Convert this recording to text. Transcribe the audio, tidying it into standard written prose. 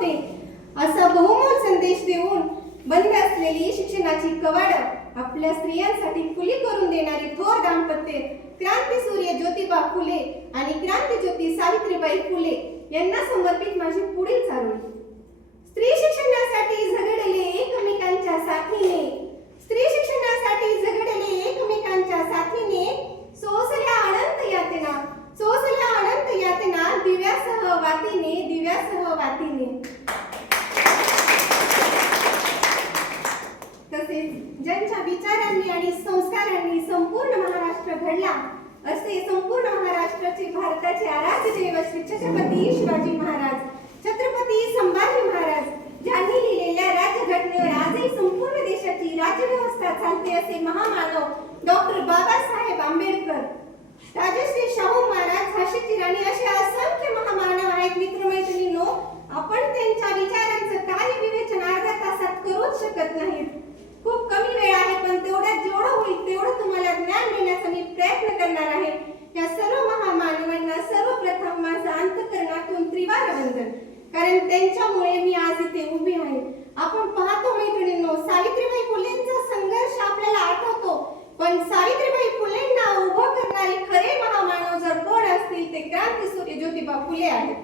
होते असा बहुमोल संदेश देऊन बंद असलेली शिक्षणाची कवाडं आपल्या स्त्रियांसाठी खुली करून देणारी थोर दाम्पत्य क्रांतीसूर्य ज्योतिबा फुले आणि क्रांतीज्योती सावित्रीबाई फुले यांना समर्पित माझी पुढील चारोळी. स्त्री शिक्षणासाठी झगडले एकमेकांच्या साथीने, स्त्री शिक्षणासाठी झगडले एकमेकांच्या साथीने, सोसल्या अनंत यातना, सोसल्या अनंत यातना, दिव्यासह वातीने, दिव्यासह वातीने. तसेच ज्यांच्या विचारांनी आणि संस्कारांनी संपूर्ण महाराष्ट्र घडला असे संपूर्ण महाराष्ट्राचे भारताचे आराध्य दैवत श्री छत्रपती शिवाजी महाराज, छत्रपती संभाजी महाराज ज्यांनी लिहिलेल्या राज्यघटनेवर आजही संपूर्ण देशाची राज्यव्यवस्था चालते असे महामानव डॉक्टर बाबासाहेब आंबेडकर, राजश्री शाहू महाराज, झाशीची राणी असे असंख्य महामानव आहेत. मित्रमैत्रिणींनो, आपण त्यांच्या विचारांचं कार्यविवेचन अर्ध्या तासात करूच शकत नाहीत. खूप कमी वेळ आहे, पण तेवढ्यात जेवढं होईल तेवढं तुम्हाला ज्ञान देण्याचा मी प्रयत्न करणार आहे. या सर्व महामानवांना सर्वप्रथम माझं अंतःकरणातून त्रिवार वंदन, कारण त्यांच्यामुळे मी आज इथे उभी आहे. आपण पाहतो मैत्रिणींनो, सावित्रीबाई फुलेंचा संघर्ष आपल्याला आठवतो, पण सावित्रीबाई फुलेंना उभं करणारे खरे महामानव जर कोण असतील ते क्रांतीसूर्य ज्योतिबा फुले आहेत.